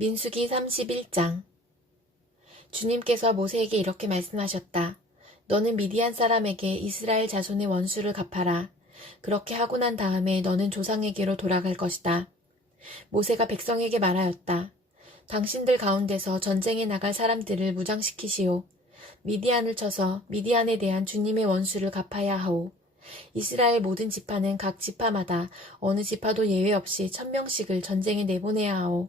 민수기 31장. 주님께서 모세에게 이렇게 말씀하셨다. 너는 미디안 사람에게 이스라엘 자손의 원수를 갚아라. 그렇게 하고 난 다음에 너는 조상에게로 돌아갈 것이다. 모세가 백성에게 말하였다. 당신들 가운데서 전쟁에 나갈 사람들을 무장시키시오. 미디안을 쳐서 미디안에 대한 주님의 원수를 갚아야 하오. 이스라엘 모든 지파는 각 지파마다 어느 지파도 예외 없이 1000명씩을 전쟁에 내보내야 하오.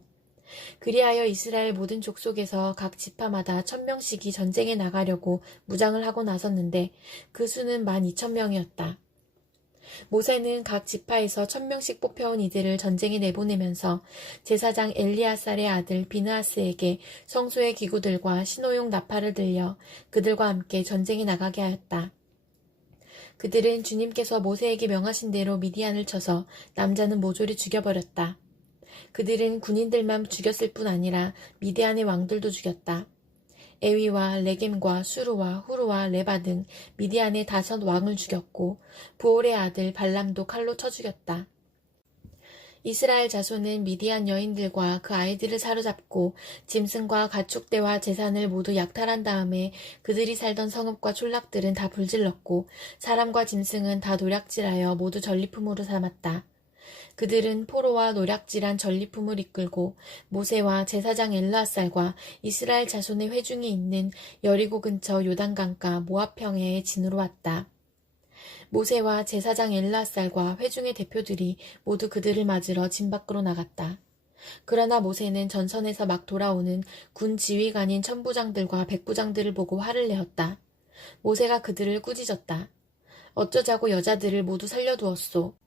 그리하여 이스라엘 모든 족속에서 각 지파마다 1000명씩이 전쟁에 나가려고 무장을 하고 나섰는데 그 수는 12,000명이었다. 모세는 각 지파에서 1000명씩 뽑혀온 이들을 전쟁에 내보내면서 제사장 엘리아살의 아들 비느하스에게 성소의 기구들과 신호용 나팔을 들려 그들과 함께 전쟁에 나가게 하였다. 그들은 주님께서 모세에게 명하신 대로 미디안을 쳐서 남자는 모조리 죽여버렸다. 그들은 군인들만 죽였을 뿐 아니라 미디안의 왕들도 죽였다. 에위와 레겜과 수루와 후루와 레바 등 미디안의 5 왕을 죽였고 부올의 아들 발람도 칼로 쳐 죽였다. 이스라엘 자손은 미디안 여인들과 그 아이들을 사로잡고 짐승과 가축대와 재산을 모두 약탈한 다음에 그들이 살던 성읍과 촌락들은 다 불질렀고 사람과 짐승은 다 노략질하여 모두 전리품으로 삼았다. 그들은 포로와 노략질한 전리품을 이끌고 모세와 제사장 엘르앗살과 이스라엘 자손의 회중이 있는 여리고 근처 요단강가 모압 평야에 진으로 왔다. 모세와 제사장 엘르앗살과 회중의 대표들이 모두 그들을 맞으러 진 밖으로 나갔다. 그러나 모세는 전선에서 막 돌아오는 군 지휘관인 천부장들과 백부장들을 보고 화를 내었다. 모세가 그들을 꾸짖었다. 어쩌자고 여자들을 모두 살려두었소.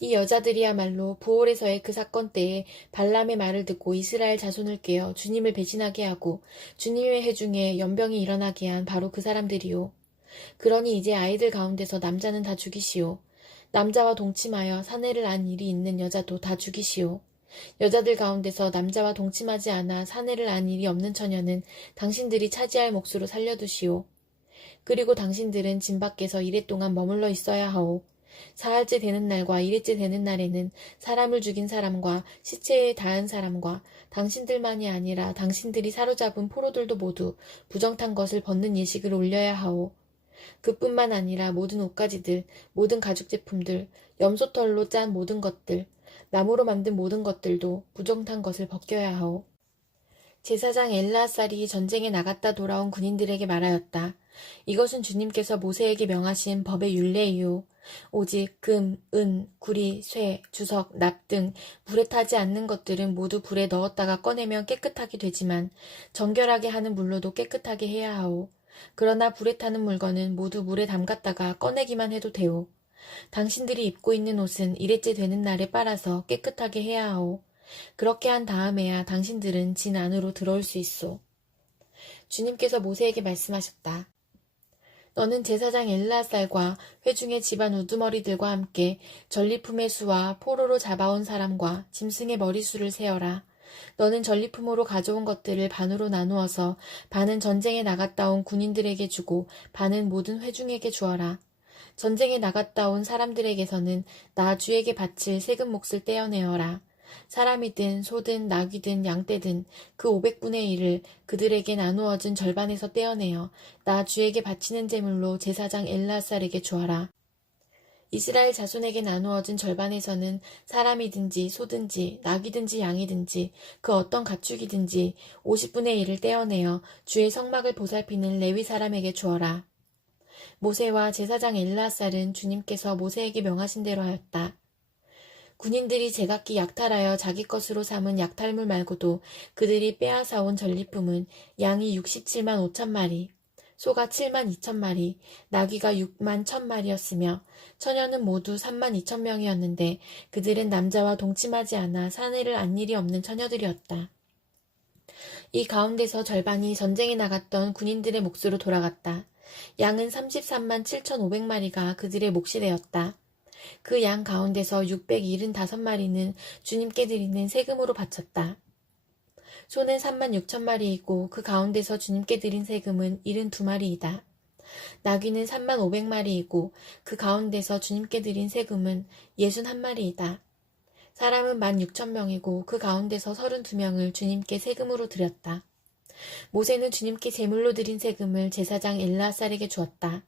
이 여자들이야말로 부올에서의 그 사건 때에 발람의 말을 듣고 이스라엘 자손을 깨어 주님을 배신하게 하고 주님의 회중에 연병이 일어나게 한 바로 그 사람들이요. 그러니 이제 아이들 가운데서 남자는 다 죽이시오. 남자와 동침하여 사내를 안 일이 있는 여자도 다 죽이시오. 여자들 가운데서 남자와 동침하지 않아 사내를 안 일이 없는 처녀는 당신들이 차지할 몫으로 살려두시오. 그리고 당신들은 진 밖에서 이래 동안 머물러 있어야 하오. 사흘째 되는 날과 이레째 되는 날에는 사람을 죽인 사람과 시체에 닿은 사람과 당신들만이 아니라 당신들이 사로잡은 포로들도 모두 부정탄 것을 벗는 예식을 올려야 하오. 그뿐만 아니라 모든 옷가지들, 모든 가죽 제품들, 염소털로 짠 모든 것들, 나무로 만든 모든 것들도 부정탄 것을 벗겨야 하오. 제사장 엘르앗살이 전쟁에 나갔다 돌아온 군인들에게 말하였다. 이것은 주님께서 모세에게 명하신 법의 율례이요. 오직 금, 은, 구리, 쇠, 주석, 납 등 불에 타지 않는 것들은 모두 불에 넣었다가 꺼내면 깨끗하게 되지만 정결하게 하는 물로도 깨끗하게 해야 하오. 그러나 불에 타는 물건은 모두 물에 담갔다가 꺼내기만 해도 되오. 당신들이 입고 있는 옷은 이레째 되는 날에 빨아서 깨끗하게 해야 하오. 그렇게 한 다음에야 당신들은 진 안으로 들어올 수 있소. 주님께서 모세에게 말씀하셨다. 너는 제사장 엘르앗살과 회중의 집안 우두머리들과 함께 전리품의 수와 포로로 잡아온 사람과 짐승의 머리수를 세어라. 너는 전리품으로 가져온 것들을 반으로 나누어서 반은 전쟁에 나갔다 온 군인들에게 주고 반은 모든 회중에게 주어라. 전쟁에 나갔다 온 사람들에게서는 나 주에게 바칠 세금 몫을 떼어내어라. 사람이든 소든 나귀든 양떼든 그 500분의 1을 그들에게 나누어진 절반에서 떼어내어 나 주에게 바치는 제물로 제사장 엘르앗살에게 주어라. 이스라엘 자손에게 나누어진 절반에서는 사람이든지 소든지 나귀든지 양이든지 그 어떤 가축이든지 50분의 1을 떼어내어 주의 성막을 보살피는 레위 사람에게 주어라. 모세와 제사장 엘르앗살은 주님께서 모세에게 명하신 대로 하였다. 군인들이 제각기 약탈하여 자기 것으로 삼은 약탈물 말고도 그들이 빼앗아온 전리품은 양이 67만 5천 마리, 소가 7만 2천 마리, 나귀가 6만 1천 마리였으며 처녀는 모두 3만 2천 명이었는데 그들은 남자와 동침하지 않아 사내를 안 일이 없는 처녀들이었다. 이 가운데서 절반이 전쟁에 나갔던 군인들의 몫으로 돌아갔다. 양은 33만 7,500마리가 그들의 몫이 되었다. 그 양 가운데서 675마리는 주님께 드리는 세금으로 바쳤다. 소는 3만 6천 마리이고 그 가운데서 주님께 드린 세금은 72마리이다. 나귀는 3만 500마리이고 그 가운데서 주님께 드린 세금은 61마리이다. 사람은 16,000명이고 그 가운데서 32명을 주님께 세금으로 드렸다. 모세는 주님께 제물로 드린 세금을 제사장 엘르아살에게 주었다.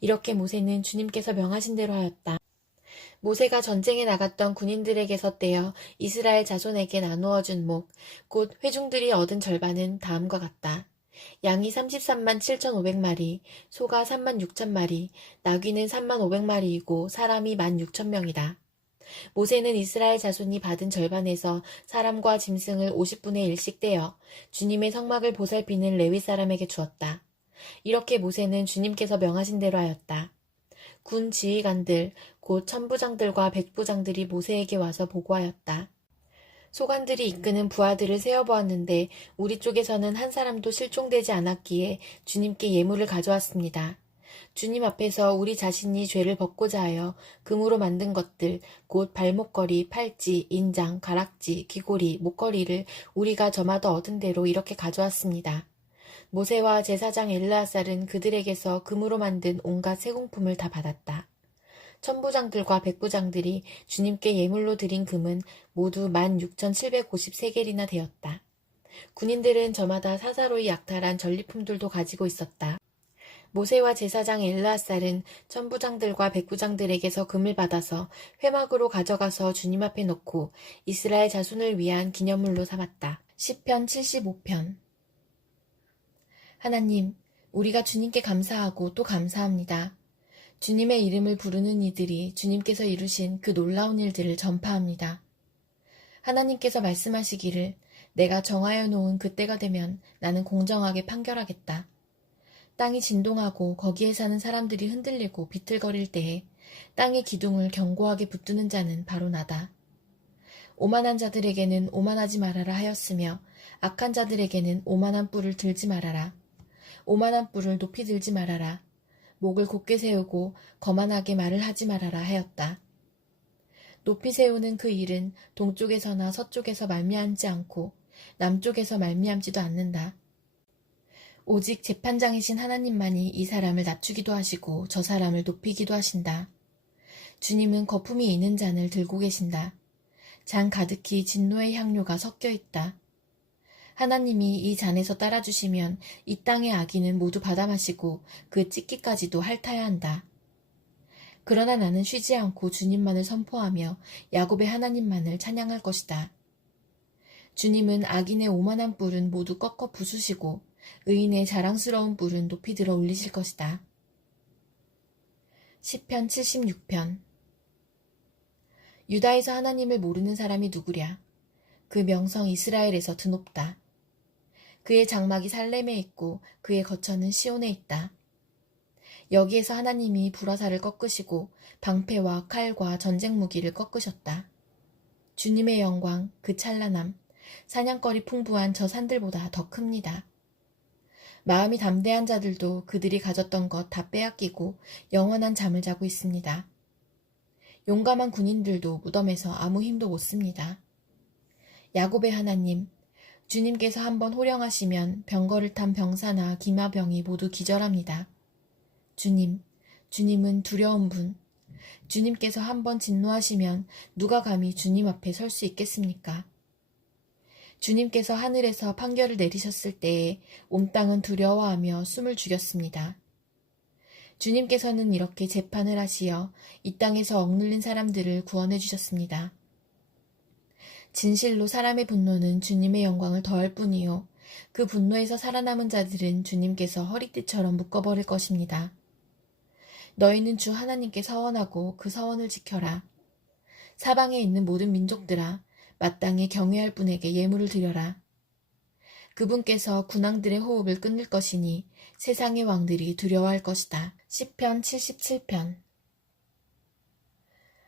이렇게 모세는 주님께서 명하신 대로 하였다. 모세가 전쟁에 나갔던 군인들에게서 떼어 이스라엘 자손에게 나누어 준 목, 곧 회중들이 얻은 절반은 다음과 같다. 양이 33만 7,500마리, 소가 3만 6천마리, 나귀는 3만 500마리이고 사람이 16,000명이다. 모세는 이스라엘 자손이 받은 절반에서 사람과 짐승을 50분의 1씩 떼어 주님의 성막을 보살피는 레위 사람에게 주었다. 이렇게 모세는 주님께서 명하신 대로 하였다. 군 지휘관들, 곧 천부장들과 백부장들이 모세에게 와서 보고하였다. 소관들이 이끄는 부하들을 세어보았는데 우리 쪽에서는 한 사람도 실종되지 않았기에 주님께 예물을 가져왔습니다. 주님 앞에서 우리 자신이 죄를 벗고자 하여 금으로 만든 것들, 곧 발목걸이, 팔찌, 인장, 가락지, 귀고리, 목걸이를 우리가 저마다 얻은 대로 이렇게 가져왔습니다. 모세와 제사장 엘르아살은 그들에게서 금으로 만든 온갖 세공품을 다 받았다. 천부장들과 백부장들이 주님께 예물로 드린 금은 모두 16,750세겔이나 되었다. 군인들은 저마다 사사로이 약탈한 전리품들도 가지고 있었다. 모세와 제사장 엘르아살은 천부장들과 백부장들에게서 금을 받아서 회막으로 가져가서 주님 앞에 놓고 이스라엘 자손을 위한 기념물로 삼았다. 시편 75편. 하나님, 우리가 주님께 감사하고 또 감사합니다. 주님의 이름을 부르는 이들이 주님께서 이루신 그 놀라운 일들을 전파합니다. 하나님께서 말씀하시기를 내가 정하여 놓은 그때가 되면 나는 공정하게 판결하겠다. 땅이 진동하고 거기에 사는 사람들이 흔들리고 비틀거릴 때에 땅의 기둥을 견고하게 붙드는 자는 바로 나다. 오만한 자들에게는 오만하지 말아라 하였으며 악한 자들에게는 오만한 뿔을 들지 말아라. 오만한 뿔을 높이 들지 말아라. 목을 곧게 세우고 거만하게 말을 하지 말아라 하였다. 높이 세우는 그 일은 동쪽에서나 서쪽에서 말미암지 않고 남쪽에서 말미암지도 않는다. 오직 재판장이신 하나님만이 이 사람을 낮추기도 하시고 저 사람을 높이기도 하신다. 주님은 거품이 있는 잔을 들고 계신다. 잔 가득히 진노의 향료가 섞여 있다. 하나님이 이 잔에서 따라주시면 이 땅의 악인은 모두 받아 마시고 그 찢기까지도 핥아야 한다. 그러나 나는 쉬지 않고 주님만을 선포하며 야곱의 하나님만을 찬양할 것이다. 주님은 악인의 오만한 뿔은 모두 꺾어 부수시고 의인의 자랑스러운 뿔은 높이 들어 올리실 것이다. 시편 76편. 유다에서 하나님을 모르는 사람이 누구랴? 그 명성 이스라엘에서 드높다. 그의 장막이 살렘에 있고 그의 거처는 시온에 있다. 여기에서 하나님이 불화살을 꺾으시고 방패와 칼과 전쟁 무기를 꺾으셨다. 주님의 영광, 그 찬란함, 사냥거리 풍부한 저 산들보다 더 큽니다. 마음이 담대한 자들도 그들이 가졌던 것 다 빼앗기고 영원한 잠을 자고 있습니다. 용감한 군인들도 무덤에서 아무 힘도 못 씁니다. 야곱의 하나님, 주님께서 한번 호령하시면 병거를 탄 병사나 기마병이 모두 기절합니다. 주님, 주님은 두려운 분. 주님께서 한번 진노하시면 누가 감히 주님 앞에 설 수 있겠습니까? 주님께서 하늘에서 판결을 내리셨을 때에 온 땅은 두려워하며 숨을 죽였습니다. 주님께서는 이렇게 재판을 하시어 이 땅에서 억눌린 사람들을 구원해 주셨습니다. 진실로 사람의 분노는 주님의 영광을 더할 뿐이요 그 분노에서 살아남은 자들은 주님께서 허리띠처럼 묶어버릴 것입니다. 너희는 주 하나님께 서원하고 그 서원을 지켜라. 사방에 있는 모든 민족들아 마땅히 경외할 분에게 예물을 드려라. 그분께서 군왕들의 호흡을 끊을 것이니 세상의 왕들이 두려워할 것이다. 시편 77편.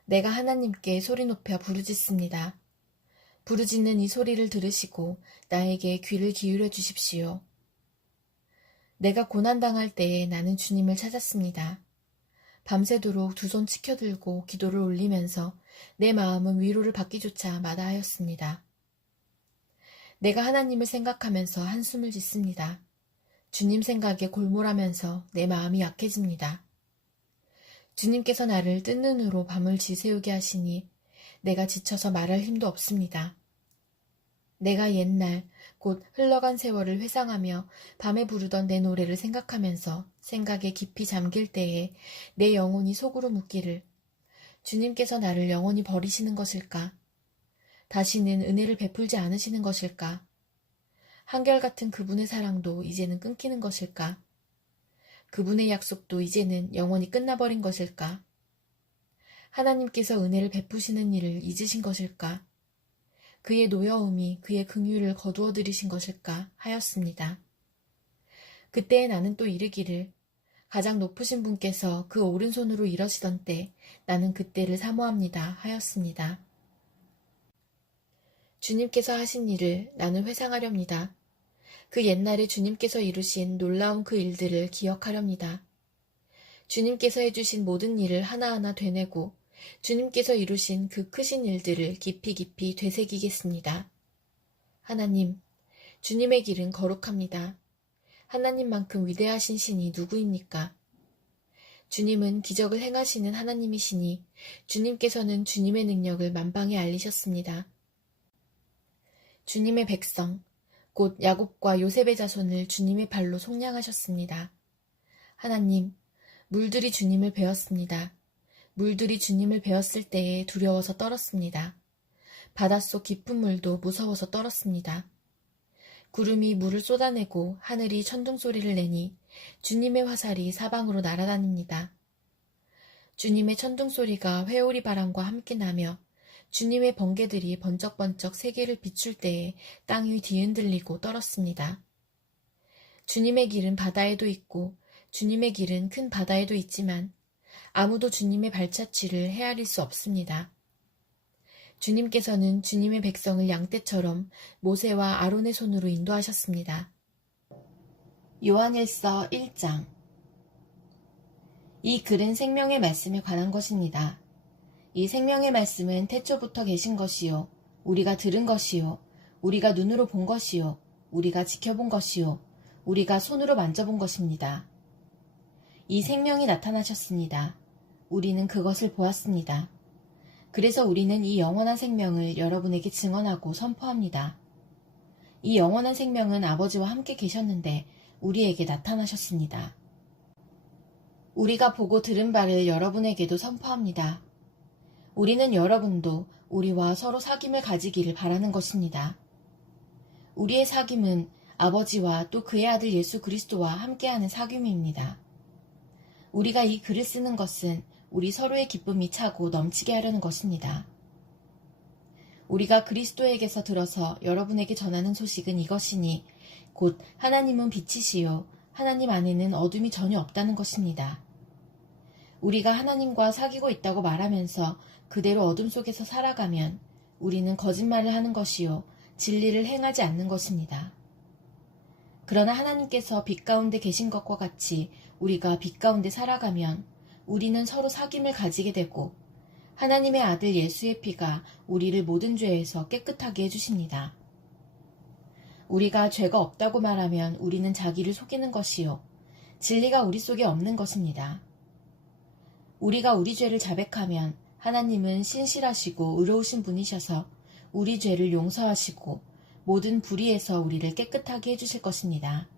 내가 하나님께 소리 높여 부르짖습니다. 부르짖는 이 소리를 들으시고 나에게 귀를 기울여 주십시오. 내가 고난당할 때에 나는 주님을 찾았습니다. 밤새도록 두 손 치켜들고 기도를 올리면서 내 마음은 위로를 받기조차 마다하였습니다. 내가 하나님을 생각하면서 한숨을 짓습니다. 주님 생각에 골몰하면서 내 마음이 약해집니다. 주님께서 나를 뜬 눈으로 밤을 지새우게 하시니 내가 지쳐서 말할 힘도 없습니다. 내가 옛날 곧 흘러간 세월을 회상하며 밤에 부르던 내 노래를 생각하면서 생각에 깊이 잠길 때에 내 영혼이 속으로 묻기를 주님께서 나를 영원히 버리시는 것일까? 다시는 은혜를 베풀지 않으시는 것일까? 한결같은 그분의 사랑도 이제는 끊기는 것일까? 그분의 약속도 이제는 영원히 끝나버린 것일까? 하나님께서 은혜를 베푸시는 일을 잊으신 것일까? 그의 노여움이 그의 긍휼을 거두어 들이신 것일까 하였습니다. 그때에 나는 또 이르기를 가장 높으신 분께서 그 오른손으로 일하시던 때 나는 그때를 사모합니다 하였습니다. 주님께서 하신 일을 나는 회상하렵니다. 그 옛날에 주님께서 이루신 놀라운 그 일들을 기억하렵니다. 주님께서 해주신 모든 일을 하나하나 되뇌고 주님께서 이루신 그 크신 일들을 깊이 깊이 되새기겠습니다. 하나님, 주님의 길은 거룩합니다. 하나님만큼 위대하신 신이 누구입니까? 주님은 기적을 행하시는 하나님이시니 주님께서는 주님의 능력을 만방에 알리셨습니다. 주님의 백성, 곧 야곱과 요셉의 자손을 주님의 발로 속량하셨습니다. 하나님, 물들이 주님을 베었습니다. 물들이 주님을 베었을 때에 두려워서 떨었습니다. 바닷속 깊은 물도 무서워서 떨었습니다. 구름이 물을 쏟아내고 하늘이 천둥소리를 내니 주님의 화살이 사방으로 날아다닙니다. 주님의 천둥소리가 회오리 바람과 함께 나며 주님의 번개들이 번쩍번쩍 세계를 비출 때에 땅이 뒤흔들리고 떨었습니다. 주님의 길은 바다에도 있고 주님의 길은 큰 바다에도 있지만 아무도 주님의 발자취를 헤아릴 수 없습니다. 주님께서는 주님의 백성을 양떼처럼 모세와 아론의 손으로 인도하셨습니다. 요한일서 1장. 이 글은 생명의 말씀에 관한 것입니다. 이 생명의 말씀은 태초부터 계신 것이요 우리가 들은 것이요 우리가 눈으로 본 것이요 우리가 지켜본 것이요 우리가 손으로 만져본 것입니다. 이 생명이 나타나셨습니다. 우리는 그것을 보았습니다. 그래서 우리는 이 영원한 생명을 여러분에게 증언하고 선포합니다. 이 영원한 생명은 아버지와 함께 계셨는데 우리에게 나타나셨습니다. 우리가 보고 들은 바를 여러분에게도 선포합니다. 우리는 여러분도 우리와 서로 사귐을 가지기를 바라는 것입니다. 우리의 사귐은 아버지와 또 그의 아들 예수 그리스도와 함께하는 사귐입니다. 우리가 이 글을 쓰는 것은 우리 서로의 기쁨이 차고 넘치게 하려는 것입니다. 우리가 그리스도에게서 들어서 여러분에게 전하는 소식은 이것이니 곧 하나님은 빛이시요 하나님 안에는 어둠이 전혀 없다는 것입니다. 우리가 하나님과 사귀고 있다고 말하면서 그대로 어둠 속에서 살아가면 우리는 거짓말을 하는 것이요 진리를 행하지 않는 것입니다. 그러나 하나님께서 빛 가운데 계신 것과 같이 우리가 빛 가운데 살아가면 우리는 서로 사귐을 가지게 되고 하나님의 아들 예수의 피가 우리를 모든 죄에서 깨끗하게 해주십니다. 우리가 죄가 없다고 말하면 우리는 자기를 속이는 것이요 진리가 우리 속에 없는 것입니다. 우리가 우리 죄를 자백하면 하나님은 신실하시고 의로우신 분이셔서 우리 죄를 용서하시고 모든 불의에서 우리를 깨끗하게 해주실 것입니다.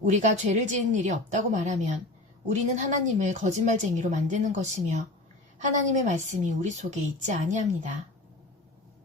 우리가 죄를 지은 일이 없다고 말하면 우리는 하나님을 거짓말쟁이로 만드는 것이며 하나님의 말씀이 우리 속에 있지 아니합니다.